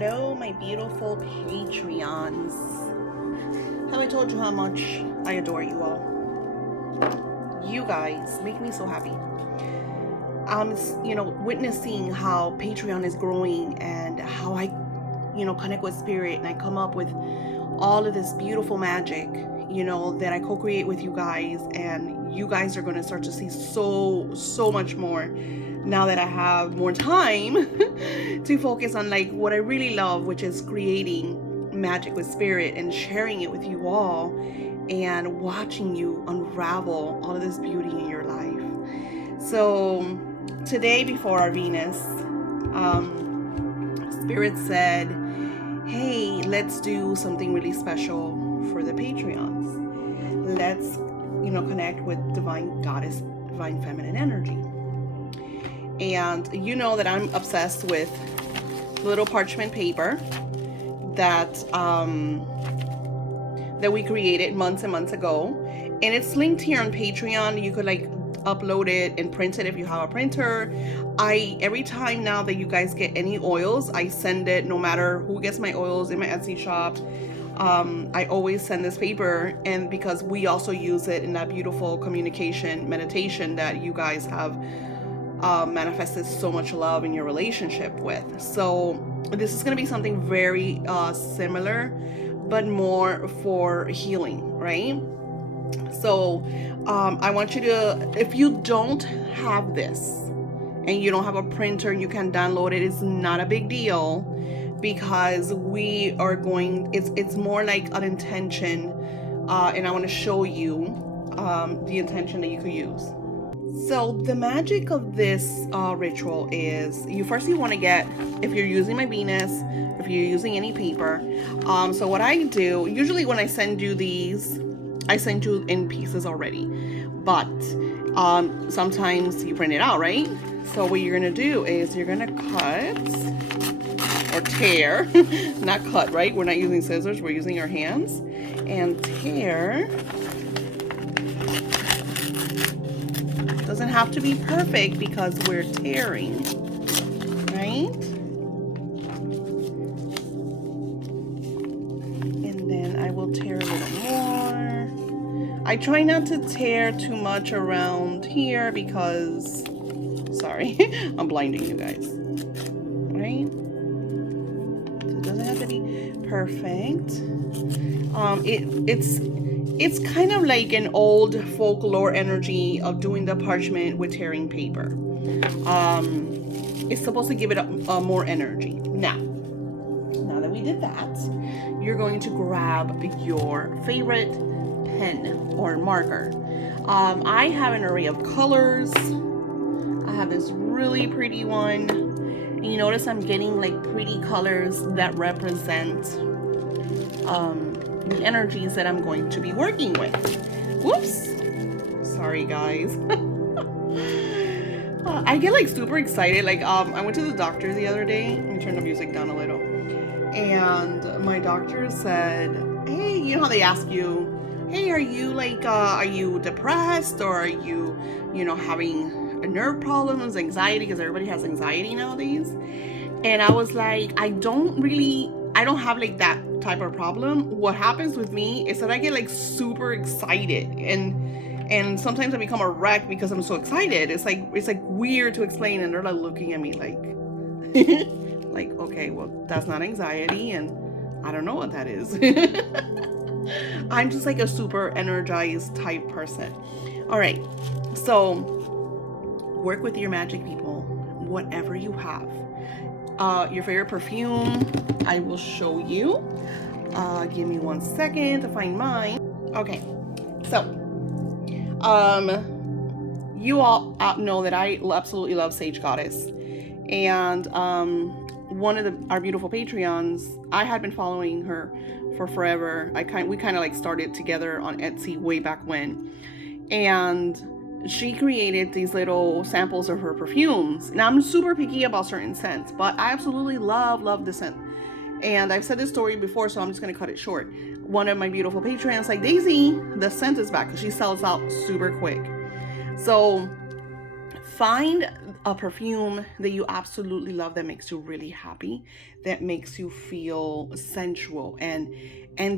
Hello, my beautiful Patreons. Have I told you how much I adore you all? You guys make me so happy. I'm, witnessing how Patreon is growing and how I, connect with spirit and I come up with all of this beautiful magic, that I co-create with you guys, and you guys are going to start to see so much more now that I have more time to focus on like what I really love, which is creating magic with spirit and sharing it with you all and watching you unravel all of this beauty in your life. So today before our Venus, Spirit said, hey, let's do something really special for the Patreons. Let's, connect with divine goddess, divine feminine energy. And you know that I'm obsessed with little parchment paper that that we created months and months ago, and it's linked here on Patreon. You could like upload it and print it if you have a printer. Every time now that you guys get any oils, I send it, no matter who gets my oils in my Etsy shop. I always send this paper, and because we also use it in that beautiful communication meditation that you guys have manifested so much love in your relationship with. So this is going to be something very similar, but more for healing, right? So I want you to, if you don't have this and you don't have a printer and you can download it, it's not a big deal, because we are going, it's more like an intention, and I want to show you the intention that you could use. So the magic of this ritual is, you want to get, if you're using my Venus, if you're using any paper, so what I do, usually when I send you these, I send you in pieces already, but sometimes you print it out, right? So what you're going to do is you're going to cut or tear, not cut, right? We're not using scissors, we're using our hands, and tear. Doesn't have to be perfect because we're tearing, right? And then I will tear a little more. I try not to tear too much around here because, sorry, I'm blinding you guys, right? So it doesn't have to be perfect. It's kind of like an old folklore energy of doing the parchment with tearing paper. It's supposed to give it more energy. Now that we did that, you're going to grab your favorite pen or marker. I have an array of colors. I have this really pretty one. And you notice I'm getting like pretty colors that represent the energies that I'm going to be working with. Whoops. Sorry, guys. I get like super excited. Like, I went to the doctor the other day. Let me turn the music down a little. And my doctor said, hey, you know how they ask you, hey, are you depressed, or are you, having nerve problems, anxiety, because everybody has anxiety nowadays. And I was like, I don't have like that type of problem. What happens with me is that I get like super excited, and sometimes I become a wreck because I'm so excited. It's like weird to explain, and they're like looking at me like like, okay, well, that's not anxiety, and I don't know what that is. I'm just like a super energized type person. All right, so work with your magic, people, whatever you have. Your favorite perfume, I will show you. Give me 1 second to find mine. Okay, so you all know that I absolutely love Sage Goddess, and one of our beautiful Patreons, I had been following her for forever. We kind of like started together on Etsy way back when, and she created these little samples of her perfumes. Now, I'm super picky about certain scents, but I absolutely love the scent. And I've said this story before, so I'm just going to cut it short. One of my beautiful Patreons, like, Daisy, the scent is back, because she sells out super quick. So find a perfume that you absolutely love, that makes you really happy, that makes you feel sensual, and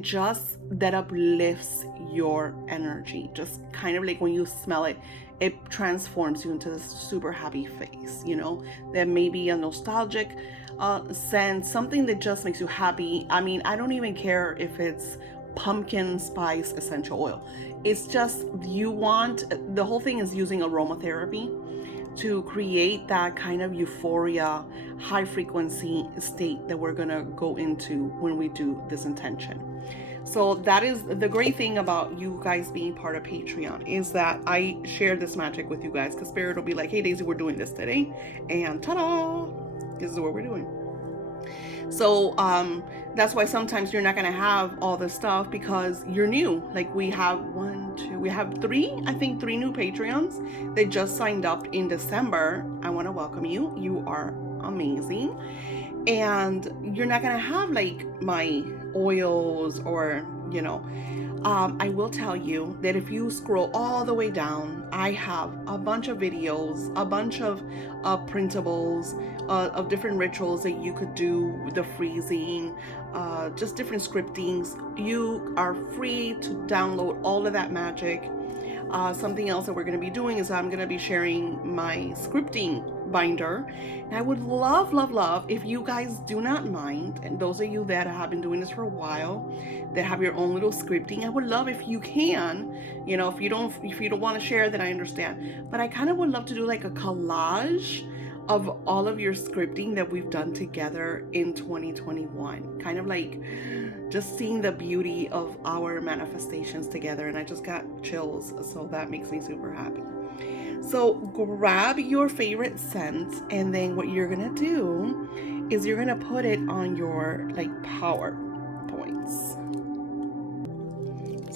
just that uplifts your energy. Just kind of like when you smell it, it transforms you into this super happy face, you know. There may be a nostalgic scent, something that just makes you happy. I mean, I don't even care if it's pumpkin spice essential oil. It's just, you want, the whole thing is using aromatherapy to create that kind of euphoria, high frequency state that we're gonna go into when we do this intention. So that is the great thing about you guys being part of Patreon, is that I share this magic with you guys, because Spirit will be like, hey Daisy, we're doing this today, and ta-da, this is what we're doing. So that's why sometimes you're not gonna have all this stuff, because you're new. Like we have three new Patreons that just signed up in December. I want to welcome you. You are amazing. And you're not gonna have like my oils, or you know, I will tell you that if you scroll all the way down, I have a bunch of videos, a bunch of printables, of different rituals that you could do, the freezing, just different scriptings. You are free to download all of that magic. Something else that we're going to be doing is I'm going to be sharing my scripting binder. And I would love if you guys do not mind, and those of you that have been doing this for a while, that have your own little scripting, I would love if you can, you know, if you don't want to share, then I understand, but I kind of would love to do like a collage of all of your scripting that we've done together in 2021, kind of like just seeing the beauty of our manifestations together. And I just got chills, so that makes me super happy. So grab your favorite scent, and then what you're gonna do is you're gonna put it on your like power points.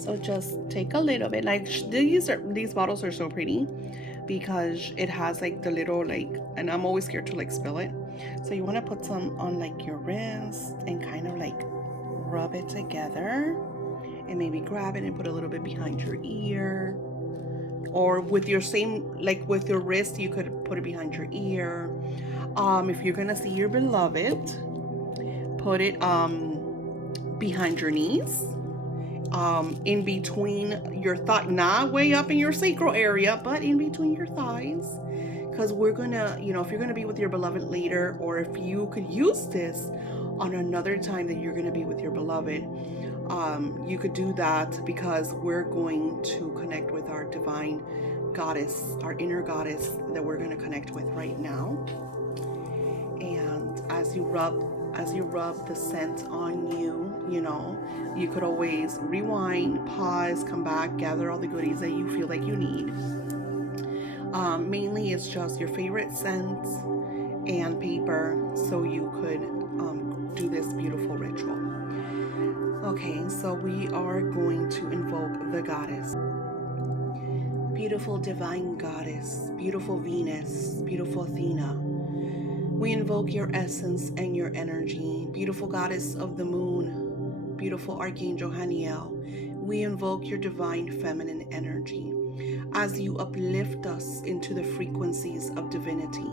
So just take a little bit. Like these bottles are so pretty, because it has like the little like, and I'm always scared to like spill it. So you want to put some on like your wrist and kind of like rub it together, and maybe grab it and put a little bit behind your ear, or with your same, like with your wrist, you could put it behind your ear. If you're gonna see your beloved, put it behind your knees, in between your thigh, not way up in your sacral area, but in between your thighs, because we're gonna, you know, if you're gonna be with your beloved later, or if you could use this on another time that you're gonna be with your beloved, you could do that, because we're going to connect with our divine goddess, our inner goddess that we're going to connect with right now. And as you rub the scent on you, you know, you could always rewind, pause, come back, gather all the goodies that you feel like you need. Mainly it's just your favorite scents and paper, so you could do this beautiful ritual. Okay, so we are going to invoke the goddess. Beautiful divine goddess, beautiful Venus, beautiful Athena. We invoke your essence and your energy. Beautiful goddess of the moon, beautiful Archangel Haniel. We invoke your divine feminine energy as you uplift us into the frequencies of divinity,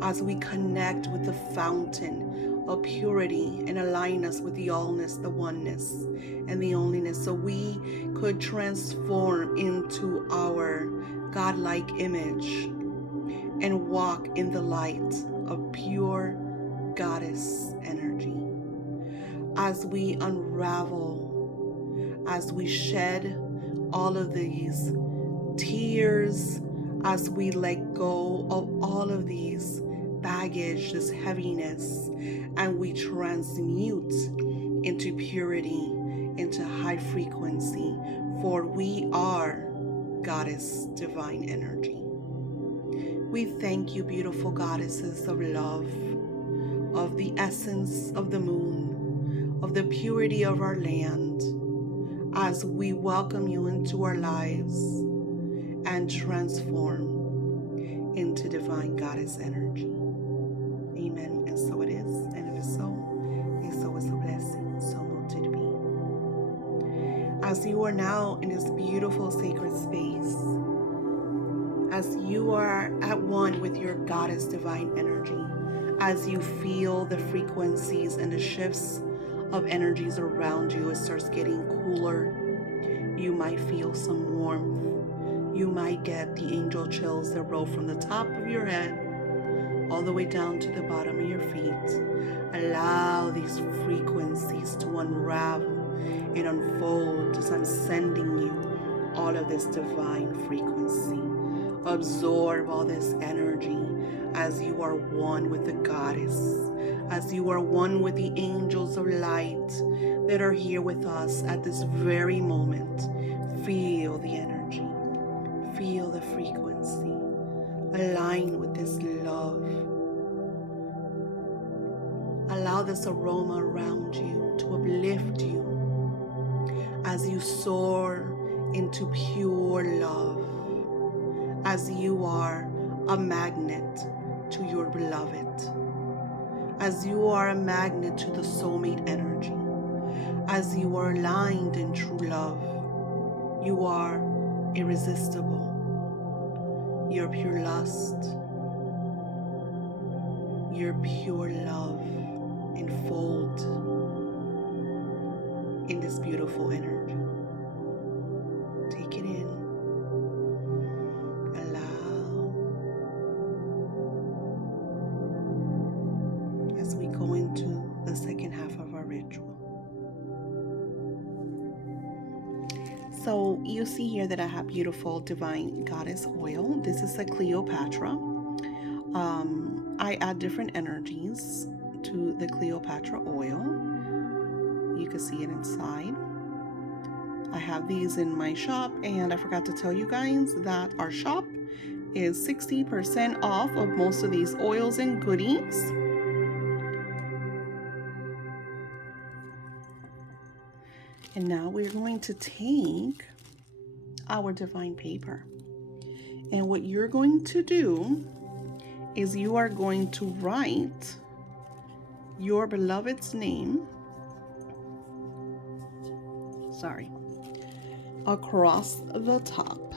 as we connect with the fountain of purity and align us with the allness, the oneness, and the onlyness, so we could transform into our godlike image and walk in the light of pure goddess energy. As we unravel, as we shed all of these tears, as we let go of all of these baggage, this heaviness, and we transmute into purity, into high frequency, for we are goddess divine energy. We thank you, beautiful goddesses of love, of the essence of the moon, of the purity of our land, as we welcome you into our lives and transform into divine goddess energy. Amen. And so it is, and it is so. And so is a blessing, so mote it be. As you are now in this beautiful sacred space, as you are at one with your goddess divine energy, as you feel the frequencies and the shifts of energies around you, it starts getting cooler. You might feel some warmth. You might get the angel chills that roll from the top of your head all the way down to the bottom of your feet. Allow these frequencies to unravel and unfold as I'm sending you all of this divine frequency. Absorb all this energy as you are one with the goddess, as you are one with the angels of light that are here with us at this very moment. Feel the energy, feel the frequency, align with this love. Allow this aroma around you to uplift you as you soar into pure love, as you are a magnet to your beloved, as you are a magnet to the soulmate energy, as you are aligned in true love. You are irresistible. You're pure lust. You're pure love. Enfold in this beautiful energy. Take it in. Allow. As we go into the second half of our ritual. So you see here that I have beautiful divine goddess oil. This is a Cleopatra. I add different energies to the Cleopatra oil. You can see it inside. I have these in my shop, and I forgot to tell you guys that our shop is 60% off of most of these oils and goodies. And now we're going to take our divine paper. And what you're going to do is you are going to write your beloved's name, across the top.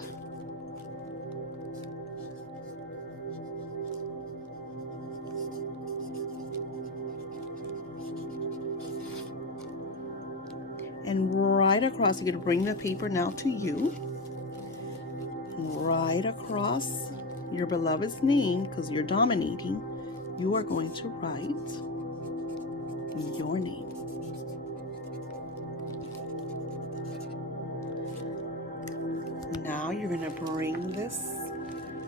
And right across, you're going to bring the paper now to you. Right across your beloved's name, because you're dominating, you are going to write your name. Now you're going to bring this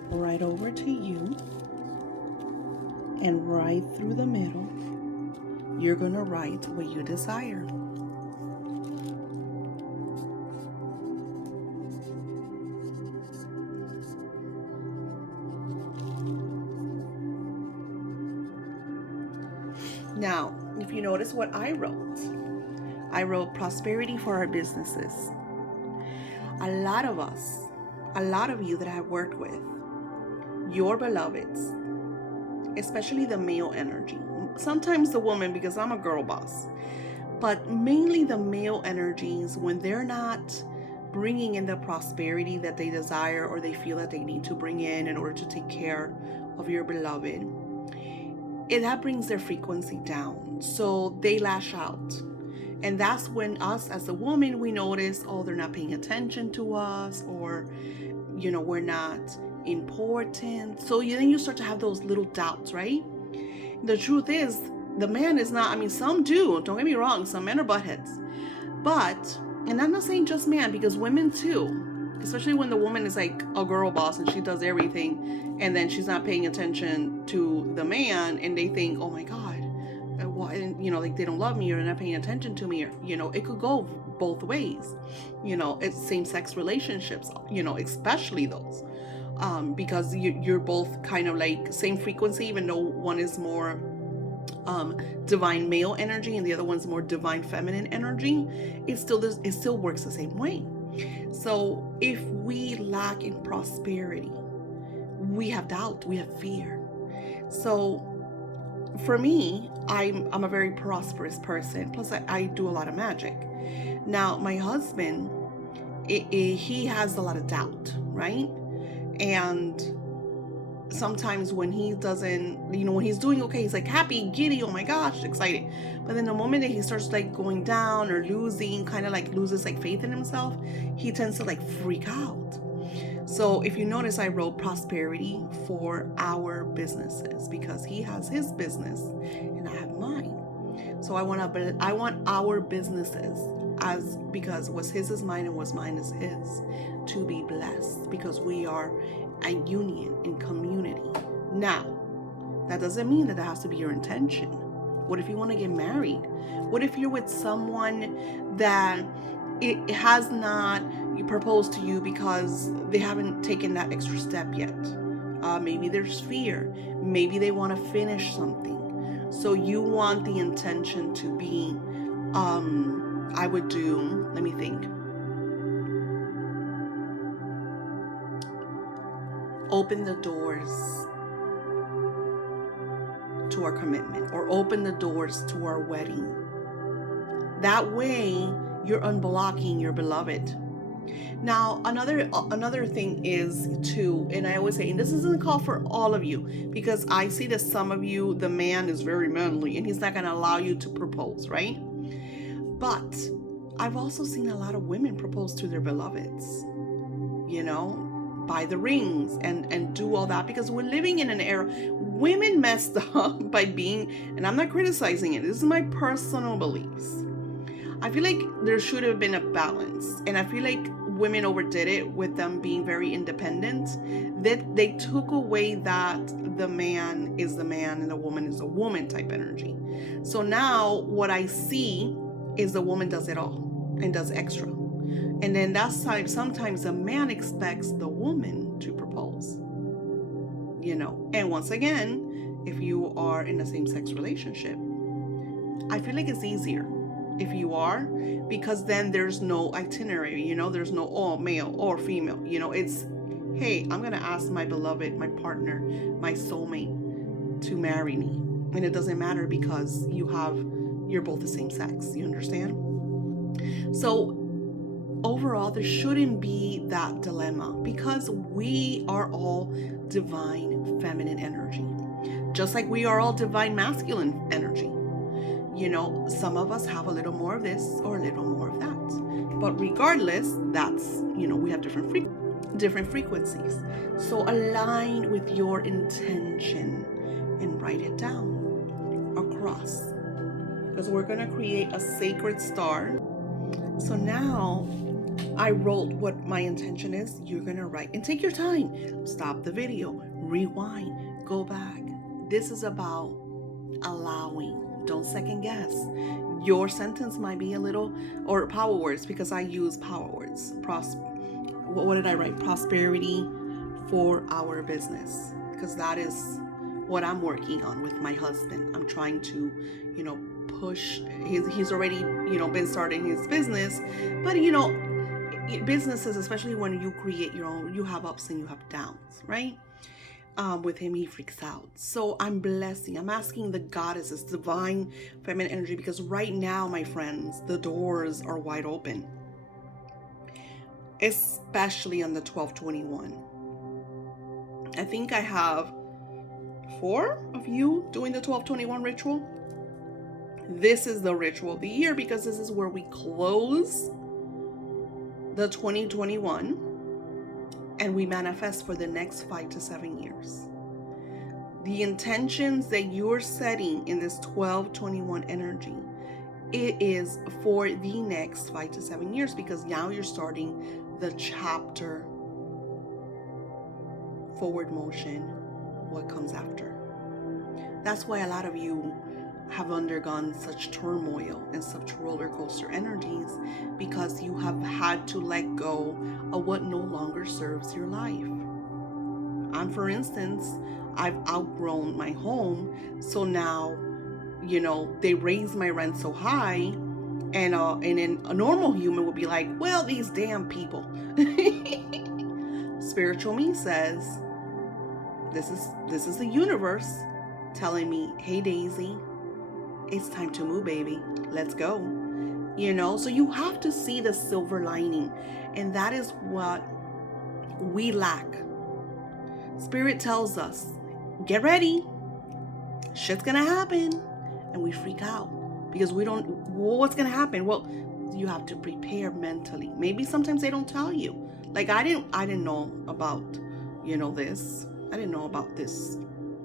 right over to you, and right through the middle, you're going to write what you desire. Now, if you notice what I wrote prosperity for our businesses. A lot of us, a lot of you that I have worked with, your beloveds, especially the male energy, sometimes the woman, because I'm a girl boss, but mainly the male energies, when they're not bringing in the prosperity that they desire or they feel that they need to bring in order to take care of your beloved, that brings their frequency down. So they lash out. And that's when us as a woman, we notice, oh, they're not paying attention to us, or, you know, we're not important. So then you start to have those little doubts, right? The truth is, the man is not, I mean, some do, don't get me wrong, some men are buttheads. But, and I'm not saying just man, because women too, especially when the woman is like a girl boss and she does everything, and then she's not paying attention to the man, and they think, oh my God, why, you know, like they don't love me, or they're not paying attention to me, or, you know, it could go both ways. You know, it's same-sex relationships, you know, especially those, because you're both kind of like same frequency, even though one is more divine male energy and the other one's more divine feminine energy. It still works the same way. So if we lack in prosperity, we have doubt, we have fear. So for me, I'm a very prosperous person. Plus, I do a lot of magic. Now, my husband, he has a lot of doubt, right? And sometimes when he doesn't, when he's doing okay, he's like happy, giddy, oh my gosh, excited. But then the moment that he starts like going down or losing, kind of like loses like faith in himself, he tends to like freak out. So if you notice, I wrote prosperity for our businesses, because he has his business and I have mine. So I want our businesses, as because what's his is mine and what's mine is his, to be blessed, because we are a union in community. Now, that doesn't mean that has to be your intention. What if you want to get married? What if you're with someone that it has not proposed to you because they haven't taken that extra step yet? Maybe there's fear. Maybe they want to finish something. So you want the intention to be, I would do, let me think. Open the doors to our commitment, or open the doors to our wedding. That way you're unblocking your beloved. Now, another thing is too, and I always say, and this isn't a call for all of you, because I see that some of you, the man is very manly and he's not going to allow you to propose, right? But I've also seen a lot of women propose to their beloveds, buy the rings and do all that, because we're living in an era, women messed up by being, and I'm not criticizing it, this is my personal beliefs. I feel like there should have been a balance, and I feel like women overdid it with them being very independent. That they took away that the man is the man and the woman is a woman type energy. So now what I see is the woman does it all and does extra. And then that's time sometimes the man expects the woman to propose. And once again, if you are in a same-sex relationship, I feel like it's easier if you are, because then there's no itinerary, there's no male or female, it's, hey, I'm gonna ask my beloved, my partner, my soulmate to marry me, and it doesn't matter because you're both the same sex, you understand? So overall, there shouldn't be that dilemma, because we are all divine feminine energy, just like we are all divine masculine energy. Some of us have a little more of this or a little more of that. But regardless, that's, we have different frequencies. So align with your intention and write it down across, because we're going to create a sacred star. So now I wrote what my intention is. You're going to write, and take your time. Stop the video, rewind, go back. This is about allowing. Don't second guess. Your sentence might be a little, or power words, because I use power words. What did I write? Prosperity for our business, because that is what I'm working on with my husband. I'm trying to, push. He's already, been starting his business, but businesses, especially when you create your own, you have ups and you have downs, right? With him, he freaks out. So I'm asking the goddesses, divine feminine energy, because right now, my friends, the doors are wide open, especially on the 12/21. I think I have 4 of you doing the 12/21 ritual. This is the ritual of the year, because this is where we close the 2021 and we manifest for the next 5 to 7 years. The intentions that you're setting in this 12/21 energy, it is for the next 5 to 7 years, because now you're starting the chapter forward motion, what comes after. That's why a lot of you have undergone such turmoil and such roller coaster energies, because you have had to let go of what no longer serves your life. And for instance, I've outgrown my home, so now, they raise my rent so high, and then a normal human would be like, well, these damn people. Spiritual me says, this is the universe telling me, hey Daisy, it's time to move, baby. Let's go. So you have to see the silver lining. And that is what we lack Spirit tells us, get ready. Shit's gonna happen. And we freak out because we don't, well, what's gonna happen? Well, you have to prepare mentally. Maybe sometimes they don't tell you. Like I didn't know about, this. I didn't know about this,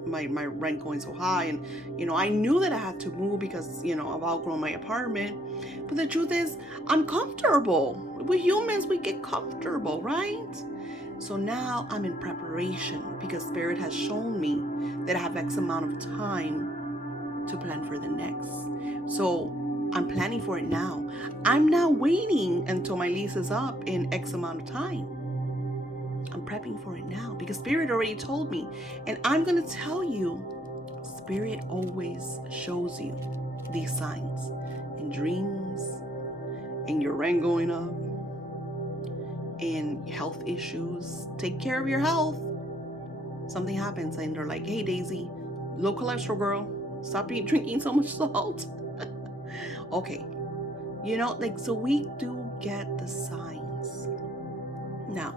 my rent going so high. And, I knew that I had to move because, I've outgrown my apartment. But the truth is, I'm comfortable. We're humans, we get comfortable, right? So now I'm in preparation because Spirit has shown me that I have X amount of time to plan for the next. So I'm planning for it now. I'm not waiting until my lease is up in X amount of time. I'm prepping for it now because Spirit already told me. And I'm going to tell you, Spirit always shows you these signs in dreams, in your rent going up, in health issues. Take care of your health. Something happens and they're like, hey, Daisy, low cholesterol girl, stop drinking so much salt. Okay. So we do get the signs. Now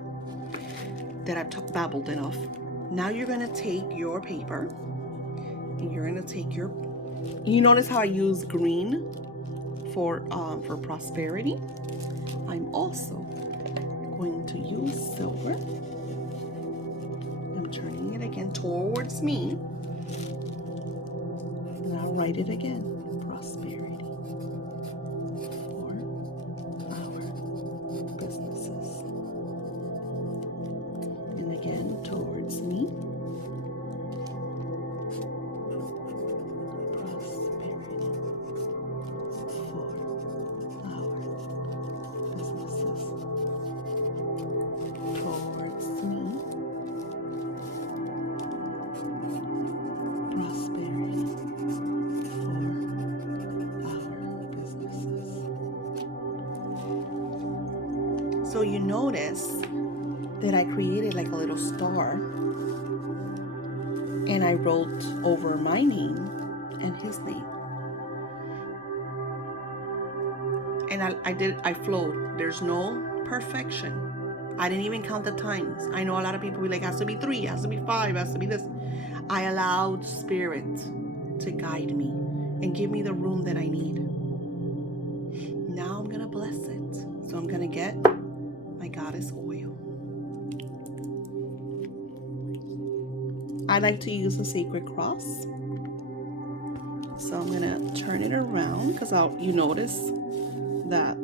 that I've babbled enough, now you're going to take your paper and you're going to take you notice how I use green for prosperity? I'm also going to use silver. I'm turning it again towards me. And I'll write it again. Prosperity for our businesses. And again towards me. Prosperity for our businesses. Towards me. Prosperity for our businesses. So you notice that I created like a little star and I wrote over my name and his name. And I flowed. There's no perfection. I didn't even count the times. I know a lot of people be like, has to be 3, has to be 5, has to be this. I allowed Spirit to guide me and give me the room that I need. Now I'm going to bless it. So I'm going to get my goddess oil. I like to use the sacred cross. So I'm going to turn it around because you notice that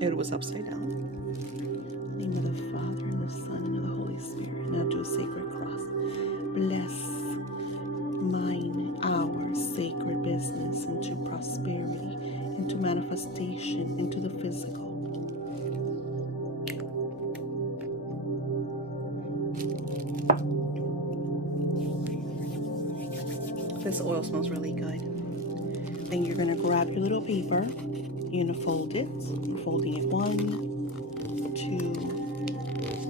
it was upside down. In the name of the Father and the Son and of the Holy Spirit. Now do a sacred cross. Bless mine, our sacred business into prosperity, into manifestation, into the physical. This oil smells really good. Then you're going to grab your little paper. You're going to fold it. I'm folding it 1, 2,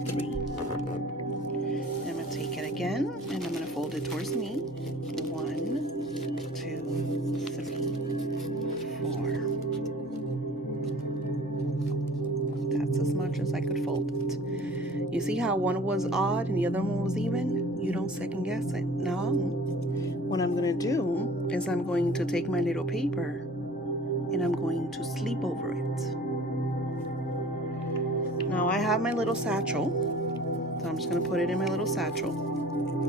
3. And I'm going to take it again and I'm going to fold it towards me. 1, 2, 3, 4. That's as much as I could fold it. You see how one was odd and the other one was even? You don't second guess it. No. What I'm going to do is I'm going to take my little paper and I'm going to sleep over it. Now I have my little satchel. So I'm just going to put it in my little satchel.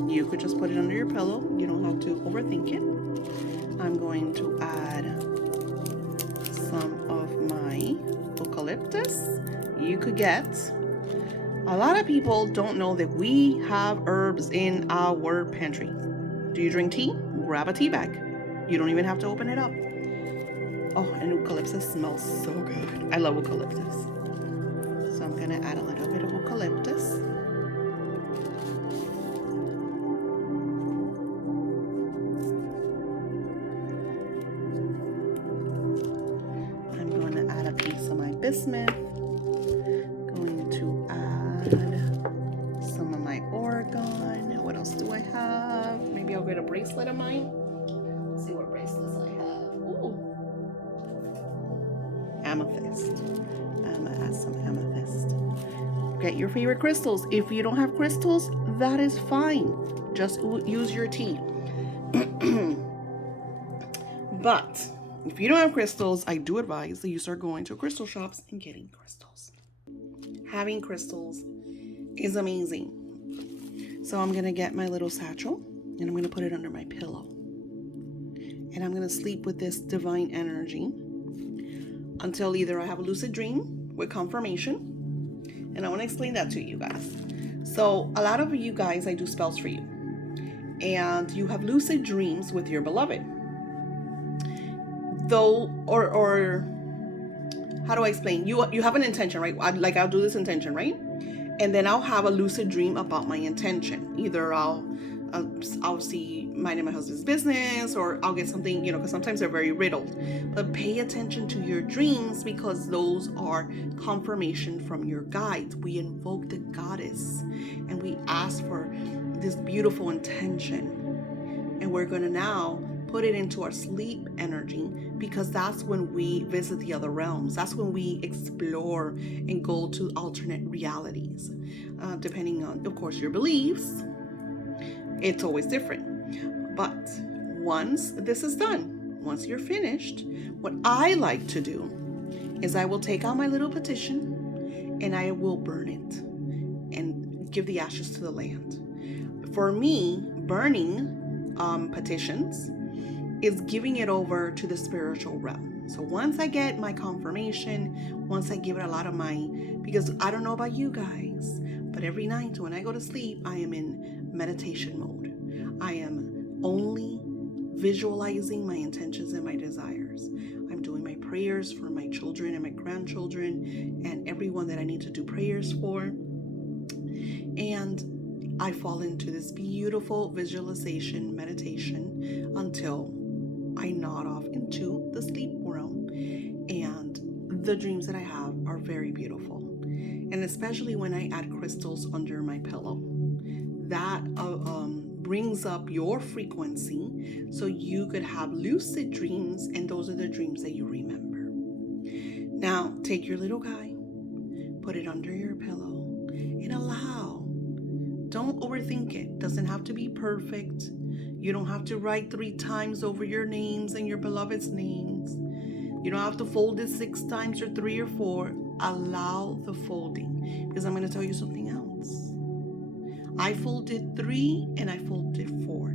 You could just put it under your pillow. You don't have to overthink it. I'm going to add some of my eucalyptus. You could get. A lot of people don't know that we have herbs in our pantry. Do you drink tea? Grab a tea bag. You don't even have to open it up. Oh, and eucalyptus smells so good. I love eucalyptus. So I'm going to add a little bit of eucalyptus. I'm going to add a piece of my bismuth. Going to add some of my Oregon. What else do I have? Maybe I'll get a bracelet of mine. Let's see what bracelets I have. Ooh. Amethyst. I'm gonna add some amethyst. Get your favorite crystals. If you don't have crystals, that is fine. Just use your tea. But if you don't have crystals, I do advise that you start going to crystal shops and getting crystals. Having crystals is amazing. So I'm going to get my little satchel and I'm going to put it under my pillow. And I'm going to sleep with this divine energy until either I have a lucid dream with confirmation. And I want to explain that to you guys. So a lot of you guys, I do spells for you. And you have lucid dreams with your beloved. Though, or how do I explain? You have an intention, right? I'll do this intention, right? And then I'll have a lucid dream about my intention. Either I'll see minding my husband's business, or I'll get something, because sometimes they're very riddled. But pay attention to your dreams, because those are confirmation from your guides. We invoke the goddess and we ask for this beautiful intention. And we're going to now put it into our sleep energy, because that's when we visit the other realms. That's when we explore and go to alternate realities. Depending on, of course, your beliefs, it's always different. But once this is done, once you're finished, what I like to do is I will take out my little petition and I will burn it and give the ashes to the land. For me, burning petitions is giving it over to the spiritual realm. So once I get my confirmation, once I give it a lot of because I don't know about you guys, but every night when I go to sleep, I am in meditation mode. I am only visualizing my intentions and my desires. I'm doing my prayers for my children and my grandchildren and everyone that I need to do prayers for. And I fall into this beautiful visualization meditation until I nod off into the sleep realm. And the dreams that I have are very beautiful. And especially when I add crystals under my pillow, that brings up your frequency so you could have lucid dreams, and those are the dreams that you remember. Now, take your little guy, put it under your pillow, and allow. Don't overthink it. Doesn't have to be perfect. You don't have to write 3 times over your names and your beloved's names. You don't have to fold it 6 times or 3 or 4. Allow the folding, because I'm going to tell you something else. I folded 3 and I folded 4.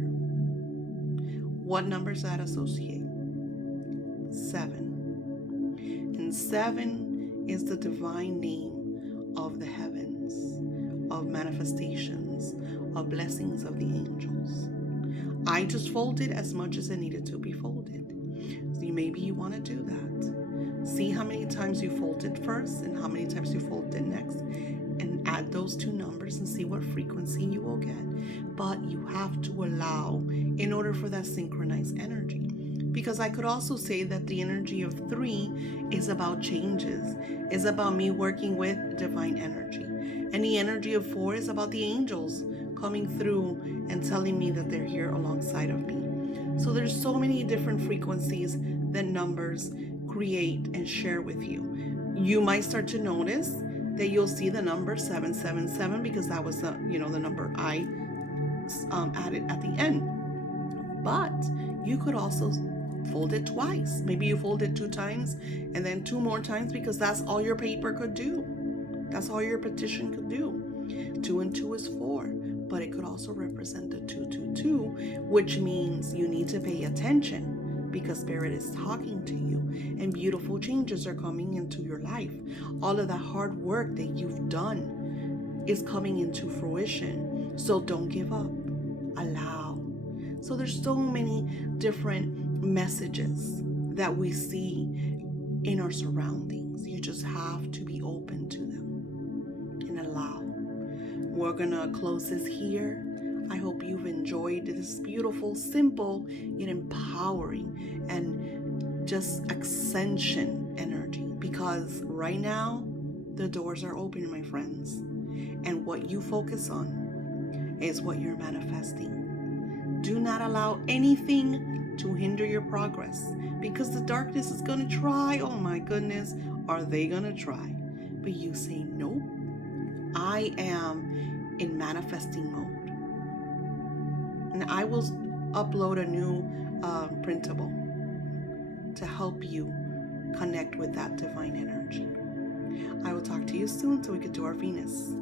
What numbers that associate? 7. And 7 is the divine name of the heavens, of manifestations, of blessings of the angels. I just folded as much as it needed to be folded. So maybe you want to do that. See how many times you folded first and how many times you folded next, and add those 2 numbers and see what frequency you will get. But you have to allow in order for that synchronized energy. Because I could also say that the energy of 3 is about changes, is about me working with divine energy. And the energy of 4 is about the angels coming through and telling me that they're here alongside of me. So there's so many different frequencies that numbers create and share with you. You might start to notice that you'll see the number 777, because that was the number I added at the end. But you could also fold it twice. Maybe you fold it 2 times and then 2 more times, because that's all your paper could do. That's all your petition could do. 2 and 2 is 4, but it could also represent the 222, which means you need to pay attention, because Spirit is talking to you and beautiful changes are coming into your life. All of that hard work that you've done is coming into fruition. So don't give up. Allow. So there's so many different messages that we see in our surroundings. You just have to be open to them and allow. We're gonna close this here. I hope you've enjoyed this beautiful, simple, yet empowering and just ascension energy, because right now the doors are open, my friends, and what you focus on is what you're manifesting. Do not allow anything to hinder your progress, because the darkness is going to try. Oh my goodness, are they going to try? But you say, nope, I am in manifesting mode. And I will upload a new printable to help you connect with that divine energy. I will talk to you soon so we could do our Venus.